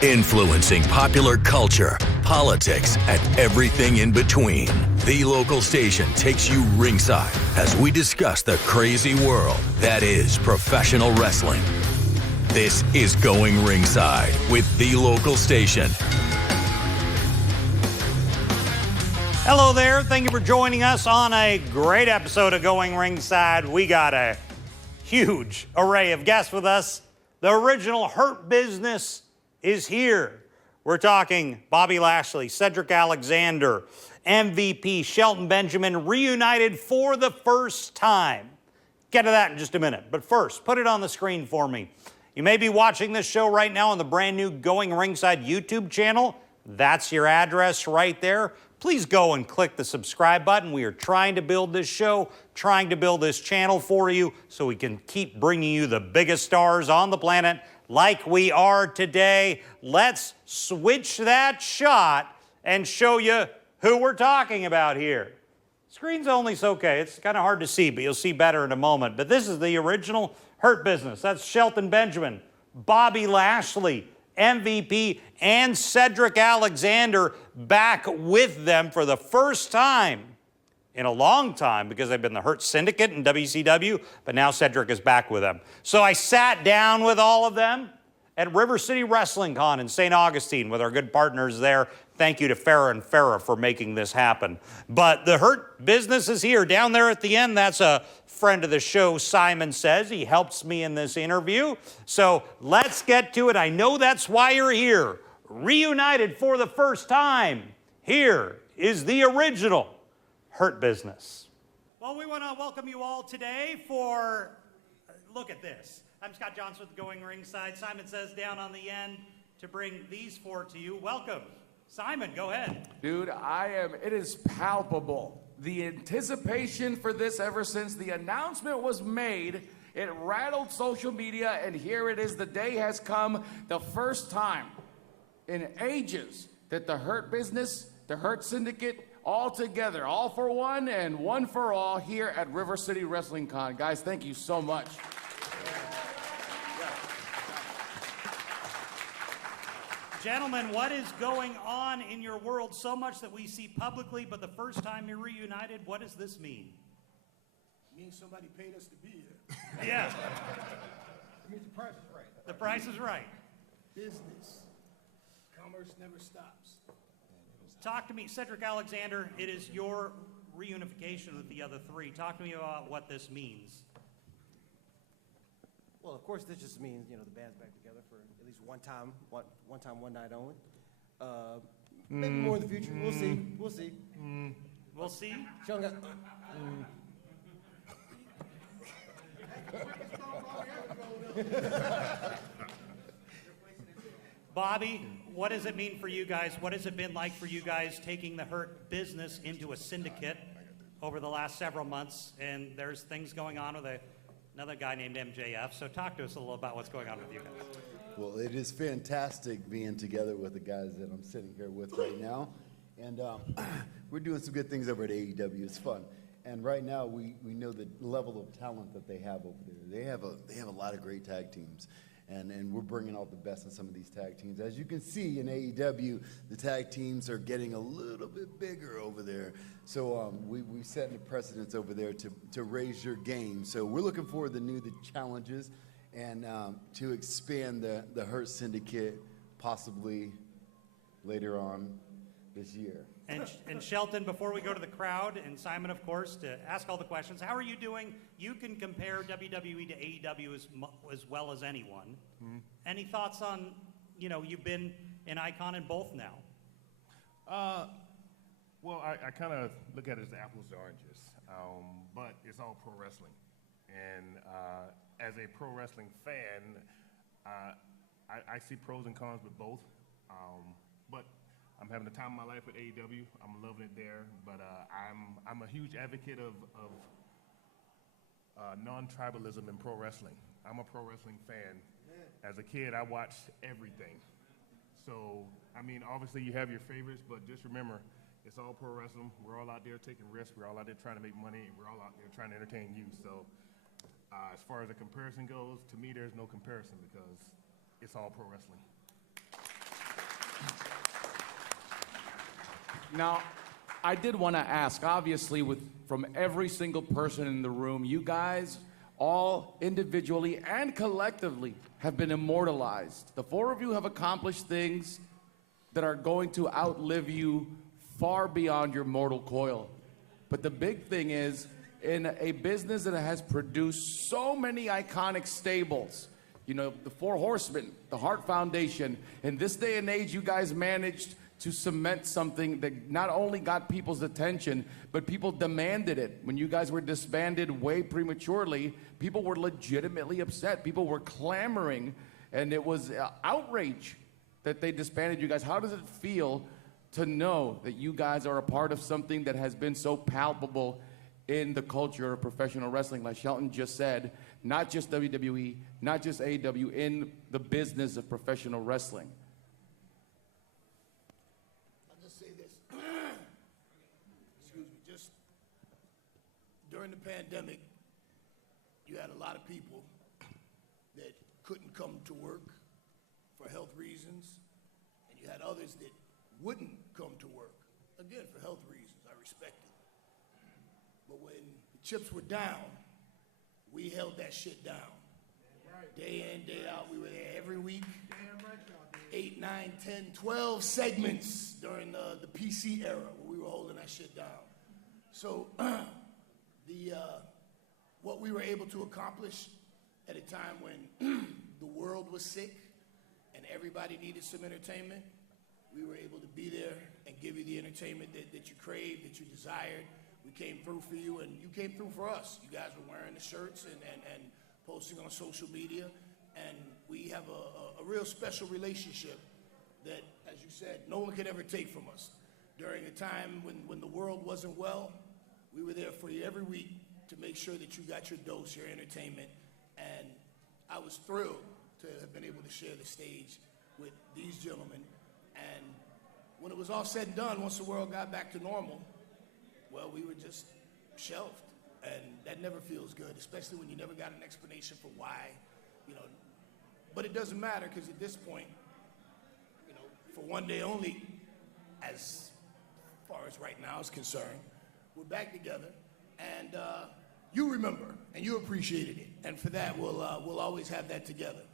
influencing popular culture, politics, and everything in between. The local station takes you ringside as we discuss the crazy world that is professional wrestling. This is Going Ringside with the local station. Hello there. Thank you for joining us on a great episode of Going Ringside. We got a huge array of guests with us. The original Hurt Business is here. We're talking Bobby Lashley, Cedric Alexander, MVP Shelton Benjamin, reunited for the first time. Get to that in just a minute. But first, put it on the screen for me. You may be watching this show right now on the brand new Going Ringside YouTube channel. That's your address right there. Please go and click the subscribe button. We are trying to build this show, trying to build this channel for you so we can keep bringing you the biggest stars on the planet like we are today. Let's switch that shot and show you who we're talking about here. Screen's only so okay. It's kind of hard to see, but you'll see better in a moment. But this is the original Hurt Business. That's Shelton Benjamin, Bobby Lashley, MVP, and Cedric Alexander back with them for the first time in a long time because they've been the Hurt Syndicate in WCW, but now Cedric is back with them. So I sat down with all of them at River City Wrestling Con in St. Augustine with our good partners there. Thank you to Farrah and Farrah for making this happen. But the Hurt Business is here. Down there at the end, that's a friend of the show, Simon Says. He helps me in this interview. So let's get to it. I know that's why you're here. Reunited for the first time. Here is the original Hurt Business. Well, we want to welcome you all today for, look at this. I'm Scott Johnson with Going Ringside. Simon Says down on the end to bring these four to you. Welcome. Simon, go ahead. Dude, it is palpable. The anticipation for this ever since the announcement was made, it rattled social media, and here it is. The day has come, the first time in ages that the Hurt Business, the Hurt Syndicate, all together, all for one and one for all here at River City Wrestling Con. Guys, thank you so much. Gentlemen, what is going on in your world so much that we see publicly, but the first time you're reunited, what does this mean? It means somebody paid us to be here. Yeah. It means the price is right. The price is right. Business. Commerce never stops. Talk to me, Cedric Alexander, it is your reunification with the other three. Talk to me about what this means. Well, of course, this just means, the band's back together for at least one time, one night only. Maybe more in the future. We'll see. We'll see. We'll see. Sean got, Bobby, what does it mean for you guys? What has it been like for you guys taking the Hurt Business into a syndicate over the last several months? And there's things going on with another guy named MJF. So talk to us a little about what's going on with you guys. Well, it is fantastic being together with the guys that I'm sitting here with right now. And we're doing some good things over at AEW. It's fun. And right now, we know the level of talent that they have over there. They have a lot of great tag teams. And we're bringing out the best in some of these tag teams. As you can see in AEW, the tag teams are getting a little bit bigger over there. So we set the precedence over there to raise your game. So we're looking forward to the challenges and to expand the Hurt Syndicate possibly later on this year. And Shelton, before we go to the crowd, and Simon, of course, to ask all the questions, how are you doing? You can compare WWE to AEW as well as anyone. Mm-hmm. Any thoughts on, you've been an icon in both now? Well, I kind of look at it as apples to oranges, but it's all pro wrestling. And as a pro wrestling fan, I see pros and cons with both. But I'm having the time of my life with AEW. I'm loving it there, but I'm a huge advocate of non-tribalism in pro wrestling. I'm a pro wrestling fan. As a kid, I watched everything. So, obviously you have your favorites, but just remember, it's all pro wrestling. We're all out there taking risks. We're all out there trying to make money, and we're all out there trying to entertain you. So, as far as the comparison goes, to me, there's no comparison because it's all pro wrestling. Now, I did want to ask, obviously, from every single person in the room, you guys all individually and collectively have been immortalized. The four of you have accomplished things that are going to outlive you far beyond your mortal coil. But the big thing is, in a business that has produced so many iconic stables, you know, the Four Horsemen, the Hart Foundation, in this day and age, you guys managed to cement something that not only got people's attention, but people demanded it. When you guys were disbanded way prematurely, people were legitimately upset. People were clamoring, and it was outrage that they disbanded you guys. How does it feel to know that you guys are a part of something that has been so palpable in the culture of professional wrestling? Like Shelton just said, not just WWE, not just AEW, in the business of professional wrestling. I'll just say this. Excuse me. Just during the pandemic, you had a lot of people that couldn't come to work for health reasons, and you had others that wouldn't come to work, again, for health reasons. I respect it. But when the chips were down, we held that shit down. Day in, day out, we were there every week. 8, 9, 10, 12 segments during the PC era where we were holding that shit down. So what we were able to accomplish at a time when the world was sick and everybody needed some entertainment, we were able to be there and give you the entertainment that you craved, that you desired. We came through for you, and you came through for us. You guys were wearing the shirts and posting on social media, and we have a real special relationship that, as you said, no one could ever take from us. During a time when the world wasn't well, we were there for you every week to make sure that you got your dose, your entertainment, and I was thrilled to have been able to share the stage with these gentlemen. And when it was all said and done, once the world got back to normal, well, we were just shelved. And that never feels good, especially when you never got an explanation for why, you know. But it doesn't matter, because at this point, you know, for one day only, as far as right now is concerned, we're back together. And you remember, and you appreciated it. And for that, we'll always have that together.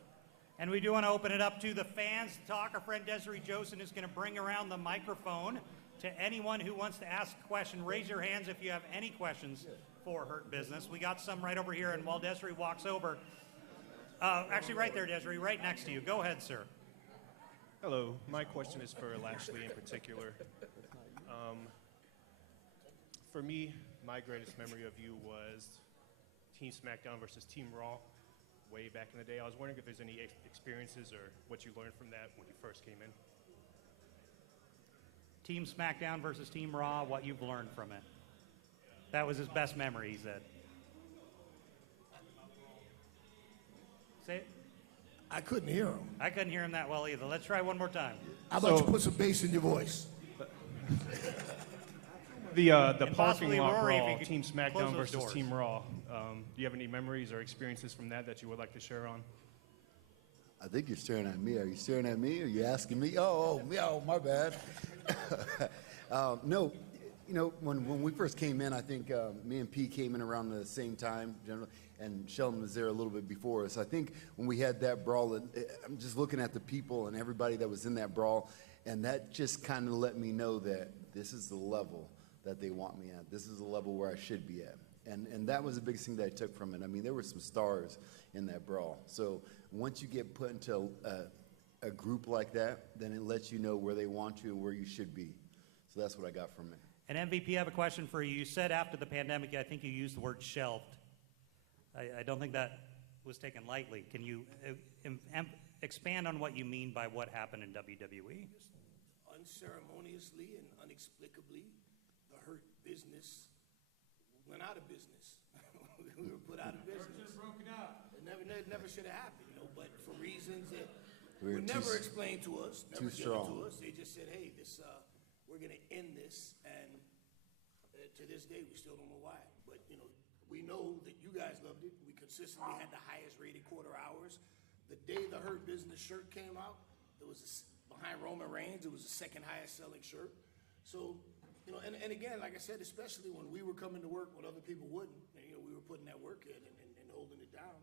And we do want to open it up to the fans to talk. Our friend Desiree Josen is going to bring around the microphone to anyone who wants to ask a question. Raise your hands if you have any questions for Hurt Business. We got some right over here, and while Desiree walks over, actually right there, Desiree, right next to you. Go ahead, sir. Hello. My question is for Lashley in particular. For me, my greatest memory of you was Team SmackDown versus Team Raw way back in the day. I was wondering if there's any experiences or what you learned from that when you first came in. Team SmackDown versus Team Raw, what you've learned from it. That was his best memory, he said. Say it. I couldn't hear him. I couldn't hear him that well either. Let's try one more time. How about you put some bass in your voice? The And possibly parking lot Rory, if brawl, you could Team close SmackDown those versus doors. Team Raw. Do you have any memories or experiences from that you would like to share on? I think you're staring at me. Are you staring at me? Are you asking me? Oh, my bad. No, you know, when we first came in, I think me and P came in around the same time, generally, and Shelton was there a little bit before us. I think when we had that brawl, I'm just looking at the people and everybody that was in that brawl, and that just kind of let me know that this is the level that they want me at. This is the level where I should be at. And that was the biggest thing that I took from it. I mean, there were some stars in that brawl. So once you get put into a group like that, then it lets you know where they want you and where you should be. So that's what I got from it. And MVP, I have a question for you. You said after the pandemic, I think you used the word shelved. I don't think that was taken lightly. Can you expand on what you mean by what happened in WWE? Unceremoniously and inexplicably, the Hurt Business went out of business. We were put out of business. Just broken out. It never should have happened, you know. But for reasons that were never explained to us, never given to us, they just said, "Hey, this we're going to end this." And to this day, we still don't know why. But you know, we know that you guys loved it. We consistently had the highest rated quarter hours. The day the Hurt Business shirt came out, there was behind Roman Reigns. It was the second highest selling shirt. So, and again, like I said, especially when we were coming to work when other people wouldn't, and, we were putting that work in and holding it down,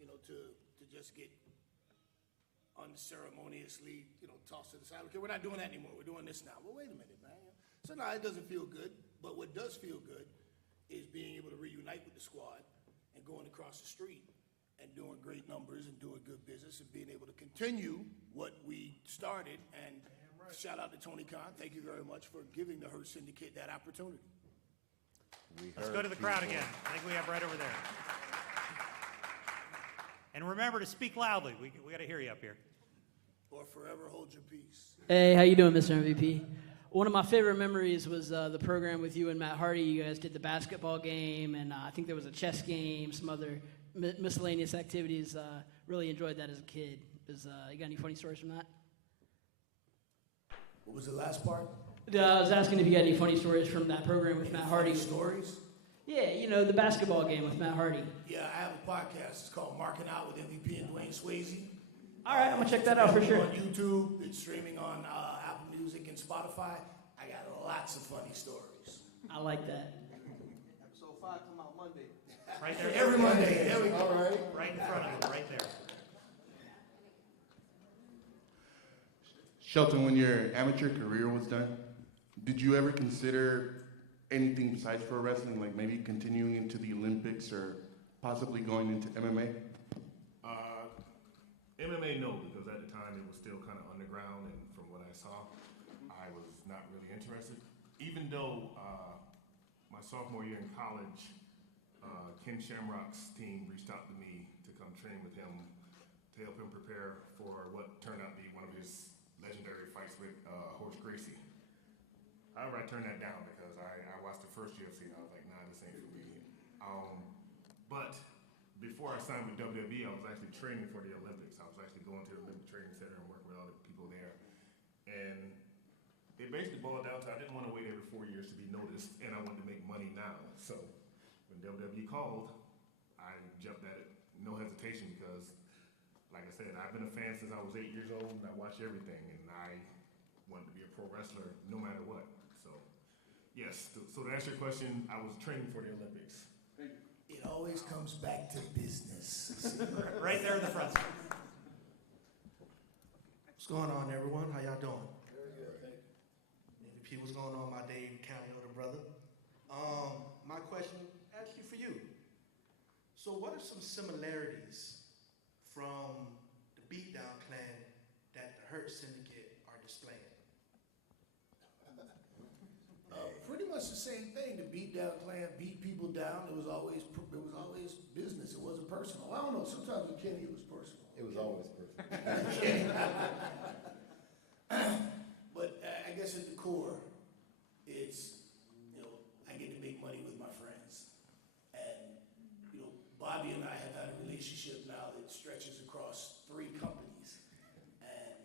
to just get unceremoniously, tossed to the side. Okay, we're not doing that anymore. We're doing this now. Well, wait a minute, man. So no, it doesn't feel good. But what does feel good is being able to reunite with the squad and going across the street and doing great numbers and doing good business and being able to continue what we started. And shout out to Tony Khan. Thank you very much for giving the Hurt Syndicate that opportunity. Let's go to the crowd again. I think we have right over there. And remember to speak loudly. We got to hear you up here. Or forever hold your peace. Hey, how you doing, Mr. MVP? One of my favorite memories was the program with you and Matt Hardy. You guys did the basketball game, and I think there was a chess game, some other miscellaneous activities. Really enjoyed that as a kid. You got any funny stories from that? What was the last part? I was asking if you got any funny stories from that program with Matt Hardy. Stories? Yeah, the basketball game with Matt Hardy. Yeah, I have a podcast. It's called Marking Out with MVP and Dwayne Swayze. All right, I'm going to check that out for sure. On YouTube. It's streaming on Apple Music and Spotify. I got lots of funny stories. I like that. Episode 5 come out Monday. Right there. Every Monday. There we go. All right. Right in front of you, right there. Shelton, when your amateur career was done, did you ever consider anything besides pro wrestling, like maybe continuing into the Olympics or possibly going into MMA? MMA, no, because at the time it was still kind of underground, and from what I saw, I was not really interested. Even though my sophomore year in college, Ken Shamrock's team reached out to me to come train with him to help him prepare for what turned out to be one of his legendary fights with Horace Gracie. However, I turned that down because I watched the first UFC and I was like, nah, this ain't for me. But before I signed with WWE, I was actually training for the Olympics. I was actually going to the Olympic Training Center and working with other people there. And it basically boiled down to I didn't want to wait every 4 years to be noticed, and I wanted to make money now. So when WWE called, I jumped at it, no hesitation, because like I said, I've been a fan since I was 8 years old, and I watch everything, and I wanted to be a pro wrestler no matter what. So yes, so to answer your question, I was training for the Olympics. It always comes back to business. Right there in the front. What's going on, everyone? How y'all doing? Very good. MVP, what's going on, my Dave County older brother? My question, actually for you. So what are some similarities from the Beatdown Clan that the Hurt Syndicate are displaying? Pretty much the same thing. The Beatdown Clan beat people down. It was always business. It wasn't personal. I don't know. Sometimes with Kenny it was personal. It was always personal. But I guess at the core, it's, I get to make money with my friends. And, Bobby and I have had a relationship now that stretches across 3 companies. And,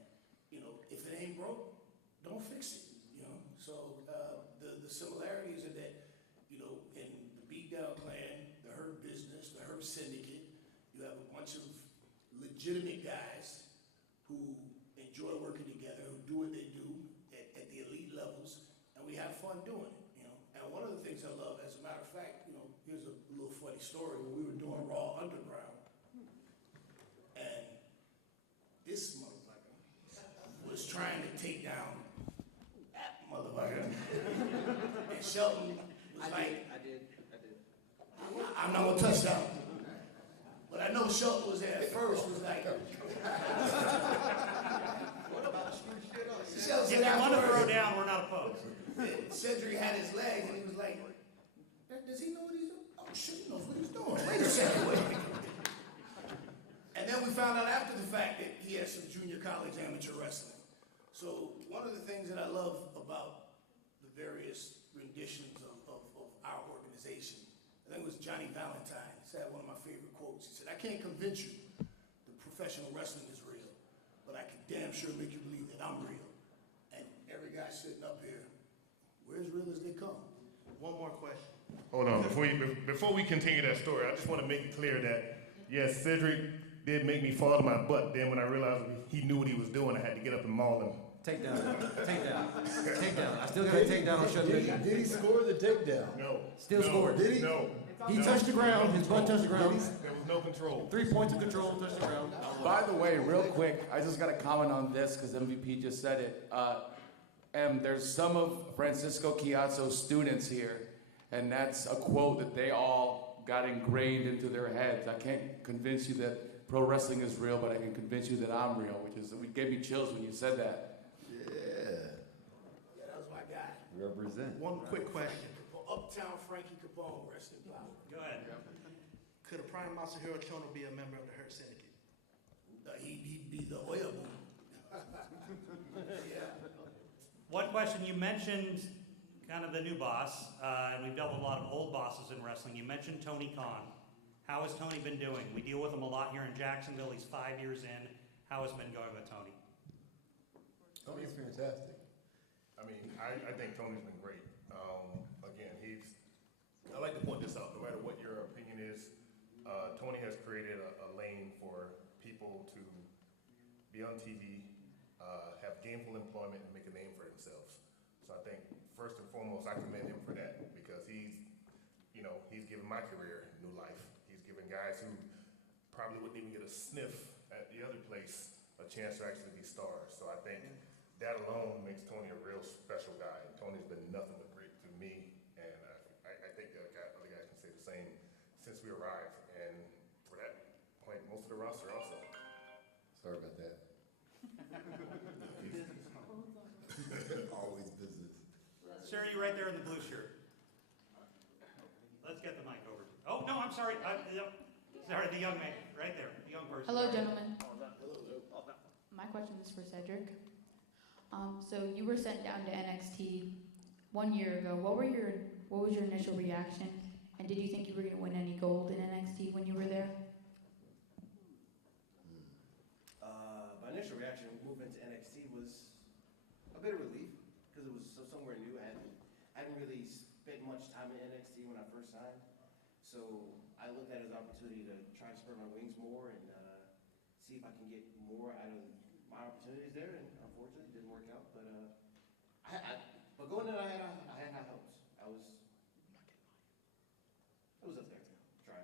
if it ain't broke, don't fix it, So the similarities are that, in the Beatdown Clan, the Hurt Business, the Hurt Syndicate, you have a bunch of legitimate guys who enjoy working together, who do what they do at the elite levels, and we have fun doing it, And one of the things I love, as a matter of fact, here's a little funny story. When we were doing Raw Underground, and this motherfucker was trying to take down that motherfucker. And Shelton was I did. I'm not gonna touch that one. But I know Shelton was there at first, was like, What about screw shit up? Shelton If said you want to throw afterwards, down, we're not opposed. Cedric had his legs and he was like, does he know what he's doing? Oh shit, he knows what he's doing. Wait a second, wait. And then we found out after the fact that he had some junior college amateur wrestling. So one of the things that I love about the various renditions of our organization, I think it was Johnny Valentine, he said one of my favorite quotes. He said, I can't convince you that professional wrestling is real, but I can damn sure make you believe that I'm real. And every guy sitting up here, we're as real as they come. One more question. Hold on, before we continue that story, I just want to make it clear that yes, Cedric did make me fall to my butt. Then when I realized he knew what he was doing, I had to get up and maul him. Takedown. I still got a takedown on Shelton. Did he score the takedown? No. Still scored. Did he? No. He touched the ground. His butt touched the ground. There was no control. 3 points of control, touched the ground. By the way, real quick, I just got to comment on this because MVP just said it. And there's some of Francisco Chiazzo's students here, and that's a quote that they all got ingrained into their heads. I can't convince you that pro wrestling is real, but I can convince you that I'm real, it gave me chills when you said that. Yeah. Yeah, that was my guy. Represent. One quick question. Uptown Frankie Capone, rest in power. Go ahead. Could a Prime Masahiro Chono be a member of the Hurt Syndicate? He'd be the oil boom. Yeah. One question, you mentioned kind of the new boss, and we've dealt with a lot of old bosses in wrestling. You mentioned Tony Khan. How has Tony been doing? We deal with him a lot here in Jacksonville. He's 5 years in. How has it been going with Tony? Tony's fantastic. I mean, I think Tony's been great. Again, I like to point this out, no matter what your opinion is, Tony has created a lane for people to be on TV, have gainful employment, and make a name for themselves. So I think, first and foremost, I commend him for that because he's given my career new life. He's given guys who probably wouldn't even get a sniff at the other place a chance to actually be stars. So I think that alone makes Tony a real special guy. Tony's been nothing but great to me, and I think the other guys can say the same since we arrived. And for that point, most of the roster also. Sorry about that. Always business. Sir, you right there in the blue shirt. Let's get the mic over. Oh, no, I'm sorry. Sorry, the young man, right there, the young person. Hello, gentlemen. My question is for Cedric. So you were sent down to NXT 1 year ago. What was your initial reaction? And did you think you were going to win any gold in NXT when you were there? My initial reaction moving to NXT was a bit of relief because it was somewhere new. I hadn't really spent much time in NXT when I first signed, so I looked at it as an opportunity to try and spread my wings more and see if I can get more out of my opportunities there. And unfortunately, it didn't work out. But but going in, I had high hopes. I was up there to try.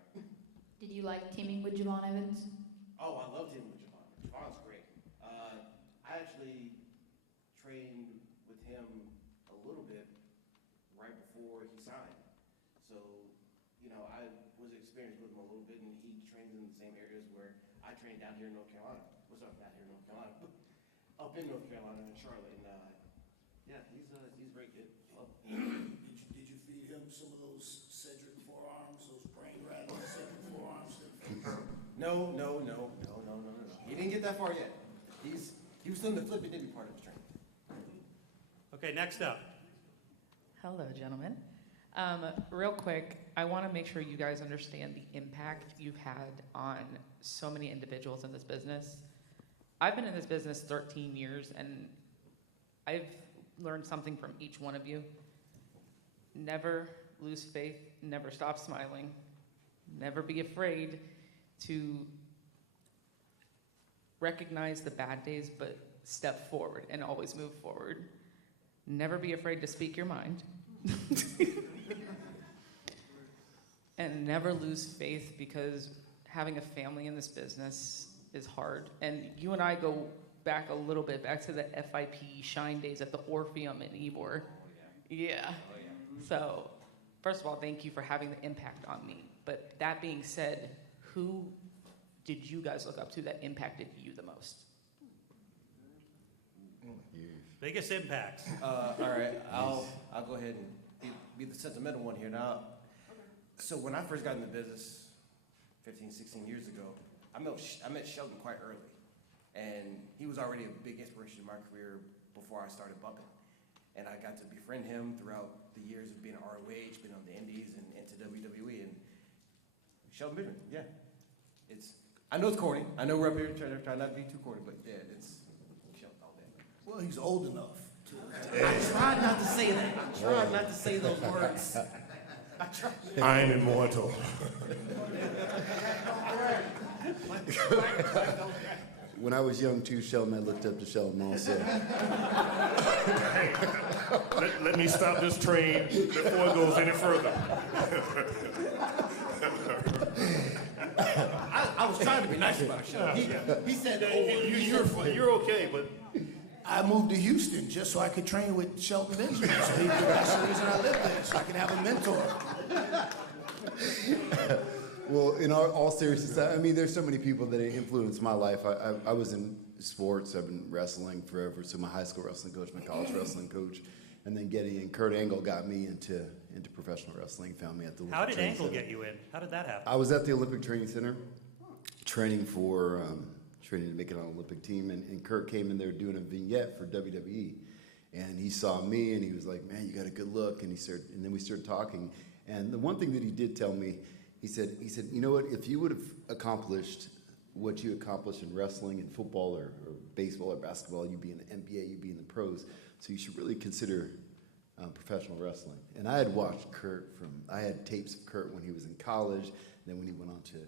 Did you like teaming with Javon Evans? Oh, I loved him with Javon. Javon's great. I actually trained with him a little bit right before he signed. So, I was experienced with him a little bit, and he trains in the same areas where I trained down here in North Carolina. What's up, not here in North Carolina, but up in North Carolina in Charlotte. And yeah, he's a great kid. Love him. Did you feed him some of those Cedric forearms, those brain rattling Cedric forearms? No. He didn't get that far yet. He was still in the flippy dippy part of his training. Okay, next up. Hello, gentlemen. Real quick, I want to make sure you guys understand the impact you've had on so many individuals in this business. I've been in this business 13 years, and I've learned something from each one of you. Never lose faith, never stop smiling, never be afraid to recognize the bad days, but step forward and always move forward. Never be afraid to speak your mind. And never lose faith, because having a family in this business is hard. And you and I go back a little bit, back to the FIP Shine days at the Orpheum in Ybor. Yeah. So, first of all, thank you for having the impact on me. But that being said, who did you guys look up to that impacted you the most? Biggest impacts. All right, I'll go ahead and be the sentimental one here now. So when I first got in the business 15, 16 years ago, I met Shelton quite early. And he was already a big inspiration in my career before I started bumping. And I got to befriend him throughout the years of being ROH, being on the Indies and into WWE. And Shelton Benjamin, yeah. I know it's corny. I know we're up here trying not to be too corny, but yeah, it's Shelton all day. Well, he's old enough to. I tried not to say that. I tried not to say those words. I am immortal. When I was young too, Shelton, I looked up to Shelton also. Hey, let me stop this train before it goes any further. I was trying to be nice about Shelton. He said, You're okay, but I moved to Houston just so I could train with Shelton Benjamin. So that's the reason I live there, so I can have a mentor. Well, in all seriousness, I mean, there's so many people that influenced my life. I was in sports. I've been wrestling forever. So my high school wrestling coach, my college wrestling coach, and then Kurt Angle got me into professional wrestling. Found me at the Olympic How did Training Angle Center. get you in? How did that happen? I was at the Olympic Training Center, training to make it on the Olympic team, and Kurt came in there doing a vignette for WWE, and he saw me and he was like, "Man, you got a good look," and then we started talking. And the one thing that he did tell me, he said, "You know what? If you would have accomplished what you accomplished in wrestling and football or baseball or basketball, you'd be in the NBA, you'd be in the pros. So you should really consider professional wrestling." And I had watched I had tapes of Kurt when he was in college. And then when he went on to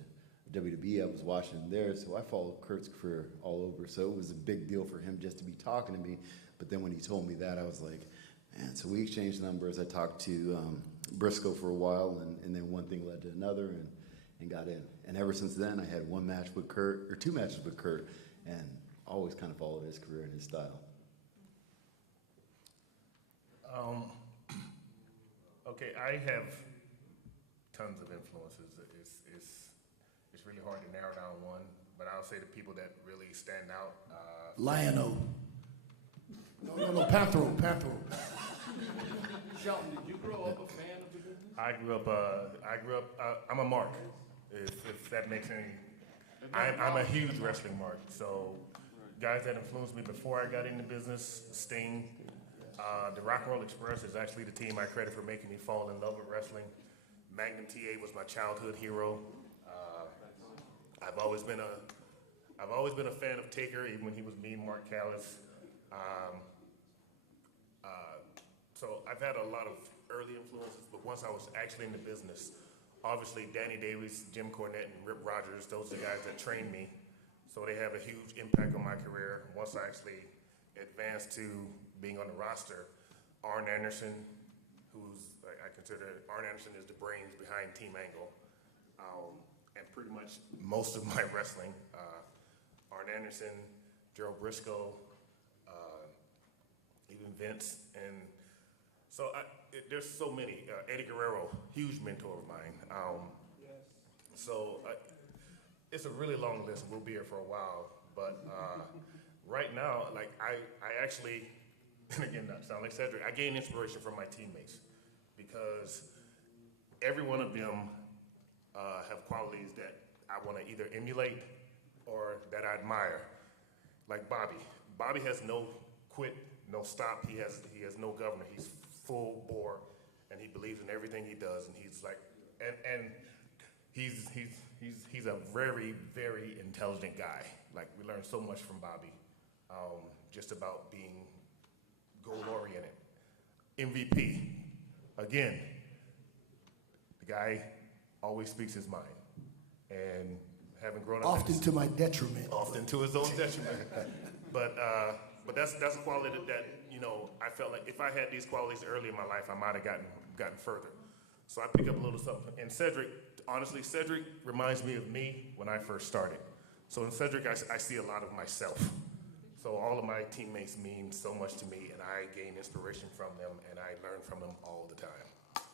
WWE, I was watching him there. So I followed Kurt's career all over. So it was a big deal for him just to be talking to me. But then when he told me that, I was like, man. So we exchanged numbers. I talked to Briscoe for a while, and then one thing led to another, and got in. And ever since then, I had one match with Kurt, or two matches with Kurt, and always kind of followed his career and his style. Okay, I have tons of influences. It's really hard to narrow down one, but I'll say the people that really stand out. Lion-O. No, Panthero. Shelton, did you grow up a fan of the business? I grew up. I'm a mark. If that makes any. I'm a huge wrestling mark. So, guys that influenced me before I got into business, Sting, the Rock and Roll Express is actually the team I credit for making me fall in love with wrestling. Magnum TA was my childhood hero. I've always been a fan of Taker, even when he was mean Mark Callis. So I've had a lot of early influences, but once I was actually in the business, obviously Danny Davis, Jim Cornette, and Rip Rogers, those are the guys that trained me. So they have a huge impact on my career. Once I actually advanced to being on the roster, Arn Anderson, I consider Arn Anderson is the brains behind Team Angle, and pretty much most of my wrestling. Arn Anderson, Gerald Briscoe, even Vince, and so there's so many. Eddie Guerrero, huge mentor of mine. So it's a really long list. We'll be here for a while, but right now, like I actually, and again, not sound like Cedric, I gain inspiration from my teammates because every one of them have qualities that I want to either emulate or that I admire. Like Bobby. Bobby has no quit, no stop. He has no governor. He's full bore, and he believes in everything he does. And he's like, and he's a very, very intelligent guy. Like we learned so much from Bobby, just about being goal-oriented. MVP, again, the guy always speaks his mind, and having grown up Often to my detriment. Often to his own detriment. But that's a quality that I felt like if I had these qualities early in my life, I might have gotten further. So I pick up a little something. And Cedric, honestly, Cedric reminds me of me when I first started. So in Cedric, I see a lot of myself. So all of my teammates mean so much to me, and I gain inspiration from them, and I learn from them all the time.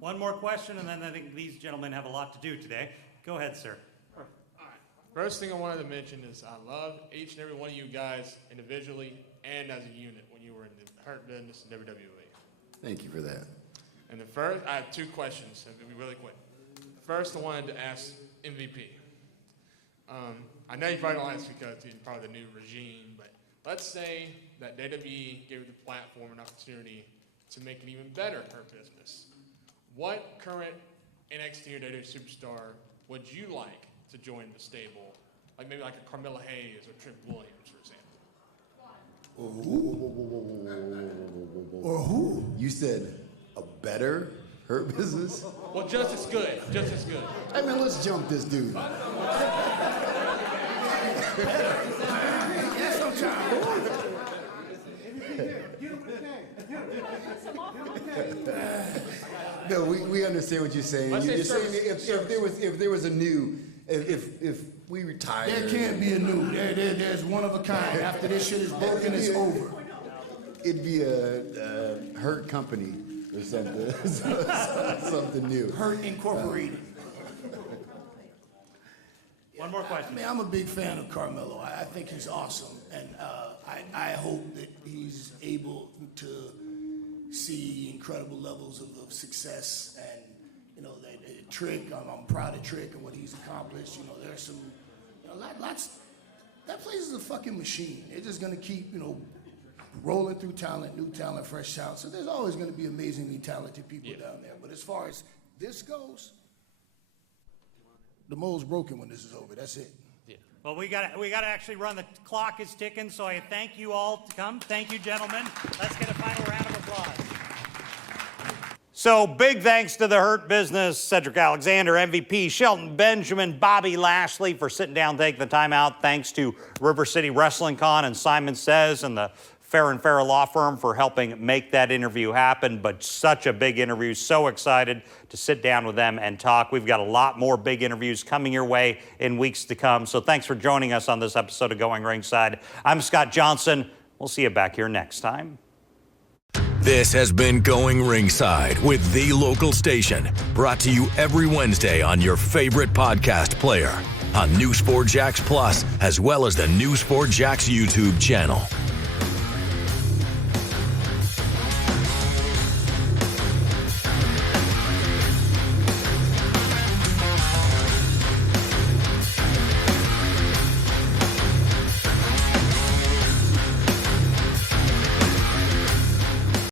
One more question, and then I think these gentlemen have a lot to do today. Go ahead, sir. All right. First thing I wanted to mention is I love each and every one of you guys individually and as a unit when you were in the Hurt Business and WWE. Thank you for that. And I have two questions, so it'll be really quick. First, I wanted to ask MVP. I know you probably don't ask because he's probably the new regime, but let's say that WWE gave the platform and opportunity to make an even better Hurt Business. What current NXT or WWE superstar would you like to join the stable? Like maybe like a Carmella Hayes or Trent Williams, for example. Or who? You said a better Hurt Business? Well, just as good. Just as good. Hey, man, let's jump this dude. No, we understand what you're saying. You're saying if there was a new, if we retired. There can't be a new. There's one of a kind. After this shit is broken, it's over. It'd be a Hurt Company or something. Something new. Hurt Incorporated. One more question. I mean, I'm a big fan of Carmelo. I think he's awesome, and I hope that he's able to see incredible levels of success. And you know, Trick, I'm proud of Trick and what he's accomplished. You know, there's some, lots. That place is a fucking machine. It's just gonna keep, rolling through talent, new talent, fresh talent. So there's always gonna be amazingly talented people down there. But as far as this goes, the mold's broken when this is over. That's it. Yeah. Well, we got to actually run. The clock is ticking, so I thank you all to come. Thank you, gentlemen. Let's get a final round of applause. So big thanks to the Hurt Business, Cedric Alexander, MVP, Shelton Benjamin, Bobby Lashley for sitting down, taking the time out. Thanks to River City Wrestling Con and Simon Says and the Fair and Fair Law Firm for helping make that interview happen. But such a big interview. So excited to sit down with them and talk. We've got a lot more big interviews coming your way in weeks to come. So thanks for joining us on this episode of Going Ringside. I'm Scott Johnson. We'll see you back here next time. This has been Going Ringside with The Local Station, brought to you every Wednesday on your favorite podcast player, on News 4 Jax Plus, as well as the News 4 Jax YouTube channel.